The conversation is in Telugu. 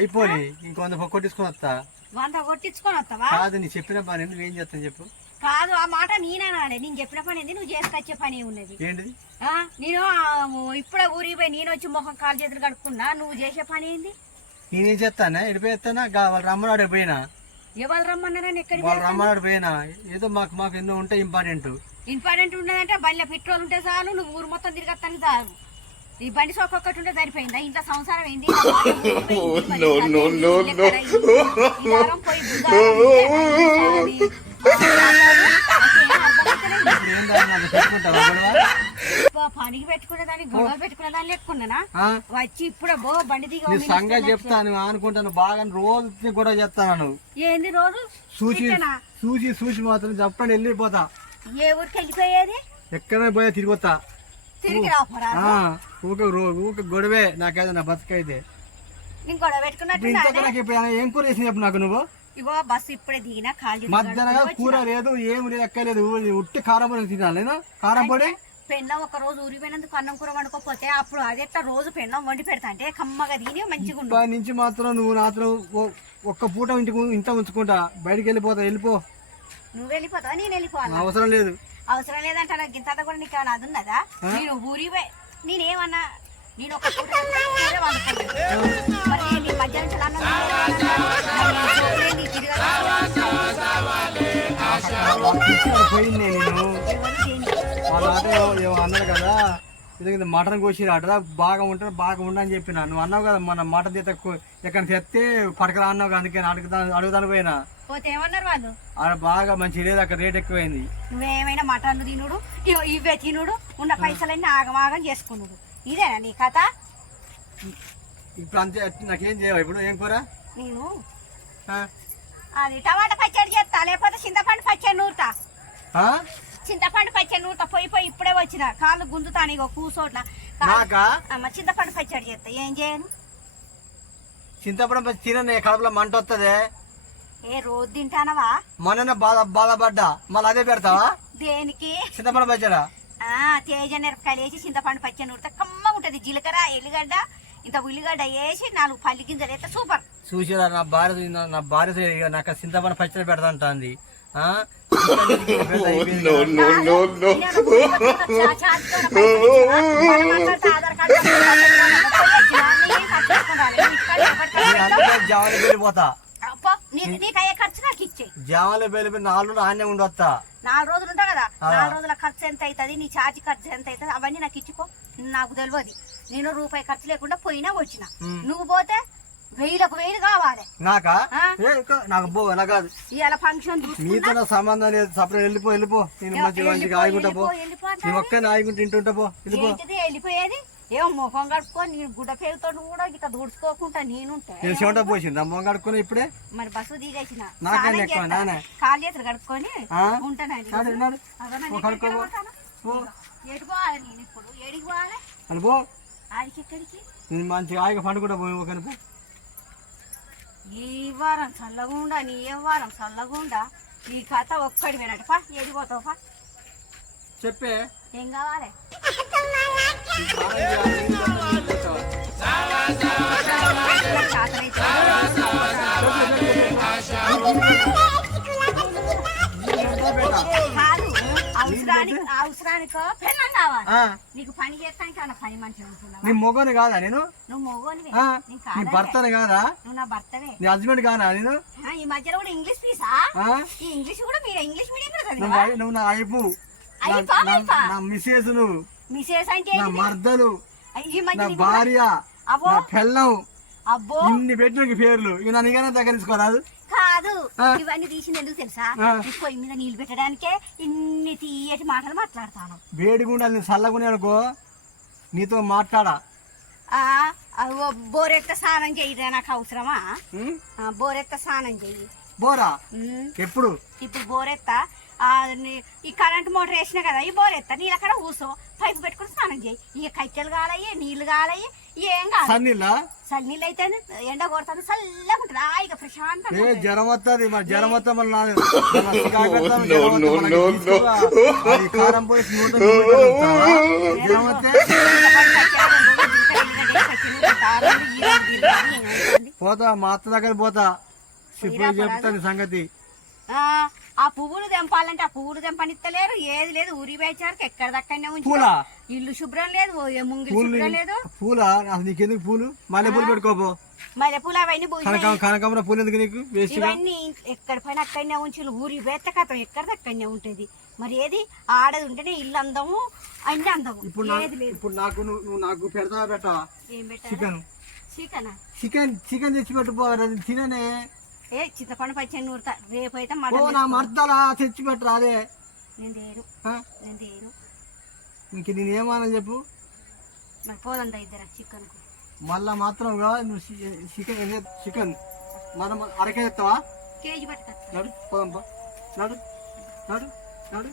అయిపోయి ఇంకో 100 కొట్టించుకొని వస్తా. 100 కొట్టించుకొని వస్తావా? కాదు, నీ చెప్పిన పని నువ్వేం చేస్తాను చెప్పు. కాదు, ఆ మాట నేననాలి. నేను చెప్పిన పని ఏంది, నువ్వు చేసుకొచ్చే పని ఉన్నది ఏంటిది? నేను ఇప్పుడే ఊరికి పోయి నేను వచ్చి మొహం కాలు చేతులు కడుక్కున్నా, నువ్వు చేసే పని ఏంది? నేనేం చేస్తానా? ఎడిపోయేస్తానా? వాళ్ళు రమ్మన్నాడు పోయినా. ఎవరు రమ్మన్నారని? ఎక్కడికి వాళ్ళు రమ్మన్నాడు పోయినా. ఏదో మాకు ఎన్నో ఉంటాయి ఇంపార్టెంట్ ఉన్నదంటే బండిలో పెట్రోల్ ఉంటే చాలు, నువ్వు ఊరు మొత్తం తిరగత్తానికి చాలు. ఈ బండి సోకు ఒక్కటి ఉంటే సరిపోయిందా? ఇంట్లో సంసారం ఏంది? పనికి పెట్టుకునే దాన్ని గొడవ పెట్టుకునే దాన్ని లెక్కున్నానా? వచ్చి ఇప్పుడు బండి దిగ సంగతి చెప్తాను అనుకుంటాను. బాగా రోజు గొడవ చేస్తాను. ఏంది రోజు? చూసి మాత్రం చెప్పండి వెళ్ళిపోతా. ఏ ఊరికి వెళ్ళిపోయేది? ఎక్కడైనా పోయా తిరిగిపోతా. తిరిగి రాపోరా? ఊక గొడవే నాకైతే, నా బతుకైతే. నేను గొడవ పెట్టుకున్నట్టు ఏం కూర వేసి చెప్పు నాకు నువ్వు. ఇగో బస్సు ఇప్పుడే దిగినా కాలు మధ్యాహ్నం కూర లేదు, ఏం లేదు, ఎక్కలేదు. ఉట్టి కారం పొడి తినాలి నేను. కారం పొడి పెన్నం ఒక రోజు ఊరిపోయినందుకు అన్నం కూర వండుకోపోతే అప్పుడు అదెట్లా రోజు పెన్నం వండి పెడతా అంటే కమ్మగా తిని మంచిగా ఉండు. నుంచి మాత్రం నువ్వు నాతో ఒక్క పూట ఇంత ఉంచుకుంటా, బయటికి వెళ్ళిపో. నువ్వు వెళ్ళిపోతావా? నేను వెళ్ళిపోవాలి? అవసరం లేదు. అవసరం లేదంటే నాకు ఇంత కూడా నీకు ఏమైనా అది ఉన్నదా? నేను ఊరిపోయి నేనేమన్నా నేను ఒక పూట పోయింది నేను. వాళ్ళు అన్నారు కదా, ఇది మటన్ కోసిరాట బాగా ఉండని చెప్పిన. నువ్వు అన్నావు కదా మన మటన్ తీత ఎక్కడ తెస్తే పడకరా అన్నావు, అందుకే అడుగుతాను పోయినా. పోతే ఏమన్నారు వాళ్ళు? ఆడ బాగా మంచి లేదు, అక్కడ రేట్ ఎక్కువైంది. నువ్వేమైనా మటన్లు తినుడు, ఇవే తినుడు, ఉన్న పైసలన్నీ ఆగమాగం చేసుకున్నాడు. ఇదేనా నీ కథ? ఇప్పుడు అంతే. నాకేం చేయవు ఇప్పుడు? ఏం కూర? నేను అది టమాటా పచ్చడి చేస్తా, లేకపోతే చింతపండు పచ్చడి నూరుతా. చింతపండు పచ్చడి నూరుతా. పోయి ఇప్పుడే వచ్చిన కాళ్ళు గుంజుతాను. ఇగో కూసోట్ల చింతపండు పచ్చడి చేస్తా. ఏం చేయను? చింతపండు పచ్చి తిన, కడుపులో మంట వస్తుంది. ఏ రోజు తింటానవా? మొన్న బాధపడ్డా, మళ్ళీ అదే పెడతావా? దేనికి? చింతపండు పచ్చడా? తేజ మిరపకాయలు వేసి చింతపండు పచ్చడి నూరుతా, కమ్మగా ఉంటది. జీలకర్ర, ఎల్లిగడ్డ, ఇంత ఉల్లిగడ్డ వేసి 4 పల్లి గింజలు వేస్తే సూపర్. చూసిరా నా భార్య నాకు చింతపండు పచ్చడి పెడతాంటుంది. వెళ్ళిపోతా. జామలు వెళ్ళి 4 రోజులు ఆన్నే ఉండొస్తా. 4 రోజులు ఉంటా కదా, 4 రోజుల ఖర్చు ఎంత అవుతుంది, నీ ఛార్జ్ ఖర్చు ఎంత అవుతుంది, అవన్నీ నాకు ఇచ్చిపో. నాకు తెలియదు. నేను రూపాయి ఖర్చు లేకుండా పోయినా వచ్చిన. నువ్వు పోతే 1000 కావాలి. నాకా? నాకు కాదు. ఇవాళ ఫంక్షన్ మీతో సంబంధం లేదు. సపరేట్ వెళ్ళిపో. నేను మంచిగా ఆగుంటా పో. నీ ఒక్క ఆగుంటే తింటుంటా పో. వెళ్ళిపోయేది ఏమో మొఖం కడుక్కొని నేను గుడ్డ పేరుతో కూడా ఇట్లా దూడ్చుకోకుండా నేనుంటే చెమట పోసింది మొఖం కడుక్కొని ఇప్పుడే. మరి బస్సు దిగేసిన కాలు చేతులు కడుక్కొని ఉంటాను. పోవాలి నేను ఇప్పుడు? ఏడికి పోవాలి? అనుకో ఆడికెక్కడికి? నేను మంచిగా ఆగి పండుకుంటా పోయి. ఈ వారం చల్లగుండా, నీ ఏ వారం చల్లగుండా, నీ కథ ఒక్కడి వినట. పా, ఏడిపోతావు? పా చెప్పే. ఏం కావాలి? కాదు, అవసరానికి పెళ్ళం కావాలి. నీకు పని చేస్తానికి పని మంచిగా ఉంటున్నావా? నీ మొగని కాదా నేను? నువ్వు మొగోనివే. నీ భర్తని కాదా? నువ్వు నా భర్తవే. నీ హస్బెండ్ కాదా నేను? ఈ మధ్యలో కూడా ఇంగ్లీష్ పీసా? ఈ ఇంగ్లీష్ కూడా మీరు ఇంగ్లీష్ మీడియం. నువ్వు నా అయిపు, నా మిసెస్, నువ్వు మిసెస్ అంటే నా మర్దలు, నా భార్య, నా పెళ్ళం. అబ్బో, ఇన్ని పెట్టిన పేర్లు ఇక నన్ను ఇక దగ్గర తీసుకోరాదు. కాదు, ఇవన్నీ తీసింది ఎందుకు తెలుసా? పొయ్యి మీద నీళ్లు పెట్టడానికే ఇన్ని తీయటి మాటలు మాట్లాడతాను. వేడిగుండాలి, నేను చల్లగునే అనుకో నీతో మాట్లాడా. బోరెత్త స్నానం చెయ్యరా? నాకు అవసరమా? బోరెత్త స్నానం చెయ్యి. బోరా? ఎప్పుడు? ఇప్పుడు బోరెత్త ఈ కరెంట్ మోటార్ వేసినా కదా, ఈ బోరెత్త నీళ్ళ అక్కడ కూసో, పైపు పెట్టుకుని స్నానం చేయి. ఇక కట్టెలు కాలయ్యి, నీళ్లు కాలయ్యి, ఏం కాదు. చల్లనీళ్ళు అయితే ఎండ కొడుతుంది, చల్లగా ఉంటుంది. ఇక ప్రశాంతంగా జ్వరం వస్తుంది. మరి జ్వరం వస్తా పోతా మా అత్త దగ్గర పోతా ఇప్పుడు చెప్తాను సంగతి. ఆ పువ్వులు తెంపాలంటే ఆ పువ్వులు తెంపనిస్తలేరు, ఏది లేదు. ఊరి వేచారికి ఎక్కడ దక్కనే ఉంచి పూలా ఇల్లు శుభ్రం లేదు, ముంగిలు శుభ్రం లేదు. పూలా అసలు నీకెందుకు పూలు? మల్లె పూలు పెట్టుకోపో. మల్లెపూలు అవన్నీ కనకాంబర పూలు ఎందుకు నీకు? ఇవన్నీ ఎక్కడ పైన అక్కడనే ఉంచి ఊరి వేత్త కథ ఎక్కడ దక్కనే ఉంటది. మరి ఏది ఆడది ఉంటేనే ఇల్లు అందము, అన్ని అందము. ఇప్పుడు నాకు నువ్వు నాకు పెడతావా పెట్టావా? ఏం పెట్టా? చికెన్ చికెన్ తెచ్చి పెట్టుకోవాలి తిననే. ఏ చింతపండు పచ్చడి నూరుతా రేపు అయితే నా మర్దాలా తెచ్చి పెట్టరా? అదే నేను తేను ఇంక నేనేమన్నా చెప్పు. మరి పోదంతా ఇద్దరు చికెన్ కు మళ్ళా మాత్రం నువ్వు చికెన్ మనం అరకే ఎత్తావా? కేజీ పట్టుకొస్తా. నడు పోదాం, నడు నడు నడు.